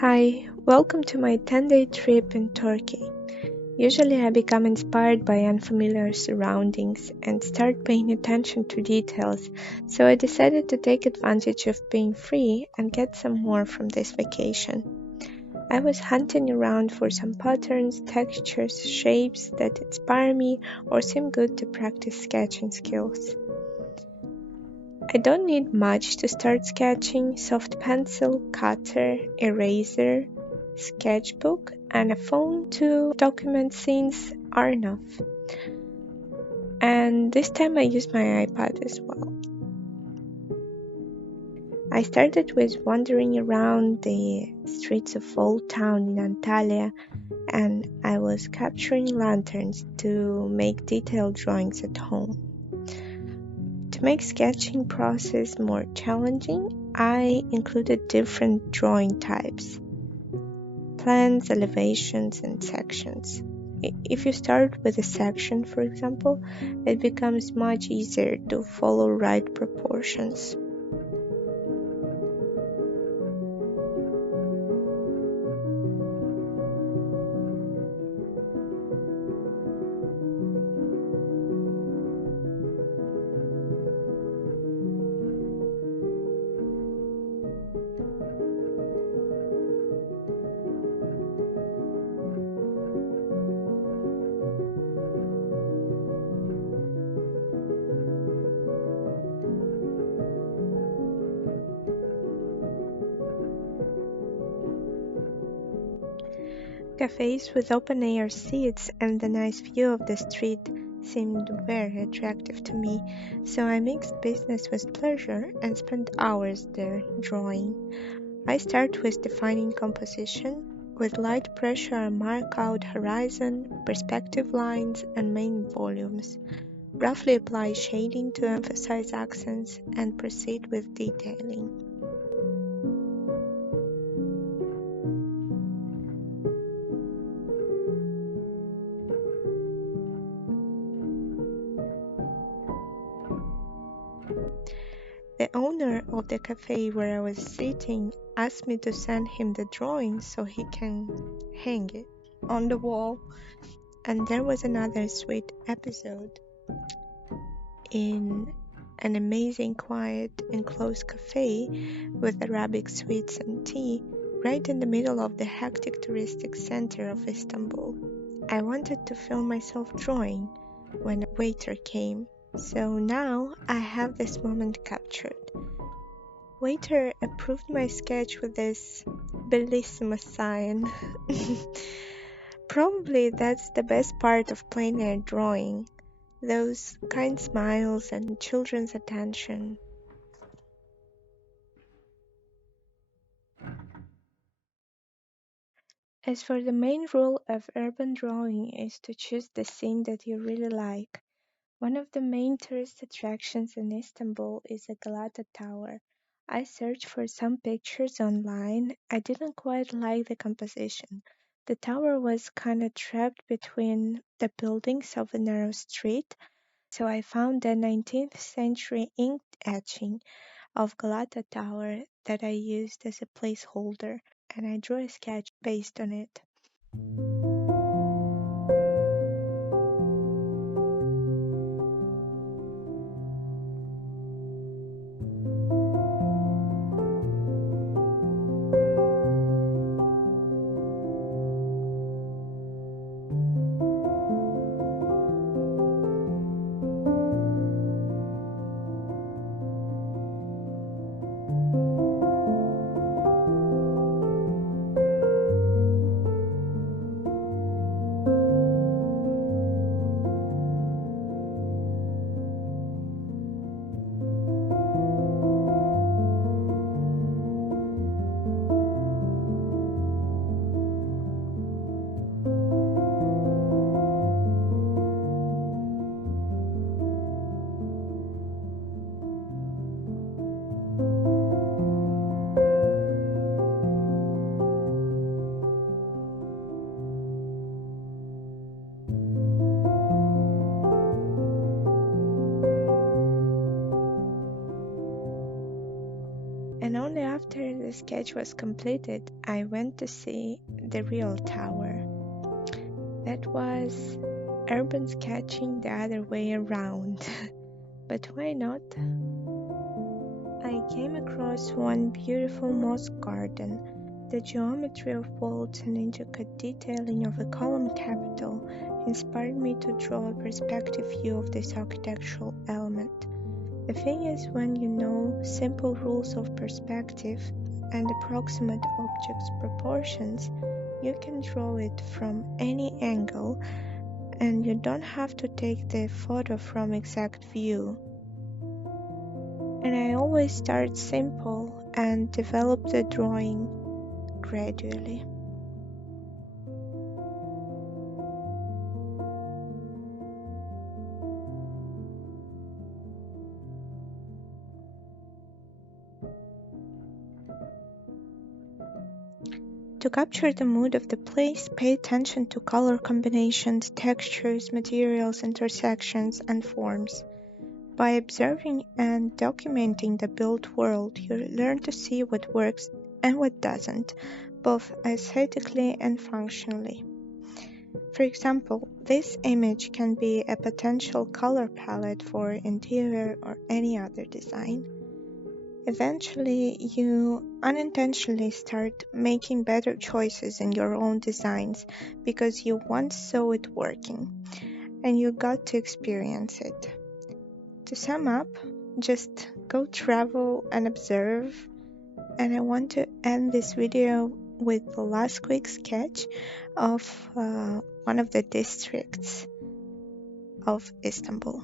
Hi, welcome to my 10-day trip in Turkey. Usually I become inspired by unfamiliar surroundings and start paying attention to details, so I decided to take advantage of being free and get some more from this vacation. I was hunting around for some patterns, textures, shapes that inspire me or seem good to practice sketching skills. I don't need much to start sketching: soft pencil, cutter, eraser, sketchbook, and a phone to document scenes are enough. And this time I used my iPad as well. I started with wandering around the streets of Old Town in Antalya, and I was capturing lanterns to make detailed drawings at home. To make sketching process more challenging, I included different drawing types: plans, elevations, and sections. If you start with a section, for example, it becomes much easier to follow right proportions. Cafes with open-air seats and the nice view of the street seemed very attractive to me, so I mixed business with pleasure and spent hours there drawing. I start with defining composition. With light pressure, I mark out horizon, perspective lines, and main volumes. Roughly apply shading to emphasize accents and proceed with detailing. The owner of the cafe where I was sitting asked me to send him the drawing so he can hang it on the wall. And there was another sweet episode. In an amazing, quiet, enclosed cafe with Arabic sweets and tea, right in the middle of the hectic touristic center of Istanbul. I wanted to film myself drawing when a waiter came, so now I have this moment captured. Waiter approved my sketch with this bellissima sign. Probably that's the best part of plein air drawing, those kind smiles and children's attention. As for the main rule of urban drawing is to choose the scene that you really like. One of the main tourist attractions in Istanbul is the Galata Tower. I searched for some pictures online. I didn't quite like the composition. The tower was kind of trapped between the buildings of a narrow street, so I found a 19th century ink etching of Galata Tower that I used as a placeholder, and I drew a sketch based on it. And only after the sketch was completed, I went to see the real tower. That was urban sketching the other way around. But why not? I came across one beautiful moss garden. The geometry of vaults and intricate detailing of a column capital inspired me to draw a perspective view of this architectural element. The thing is, when you know simple rules of perspective and approximate object's proportions, you can draw it from any angle and you don't have to take the photo from exact view. And I always start simple and develop the drawing gradually. To capture the mood of the place, pay attention to color combinations, textures, materials, intersections, and forms. By observing and documenting the built world, you learn to see what works and what doesn't, both aesthetically and functionally. For example, this image can be a potential color palette for interior or any other design. Eventually, you unintentionally start making better choices in your own designs because you once saw it working and you got to experience it. To sum up, just go travel and observe, and I want to end this video with the last quick sketch of one of the districts of Istanbul.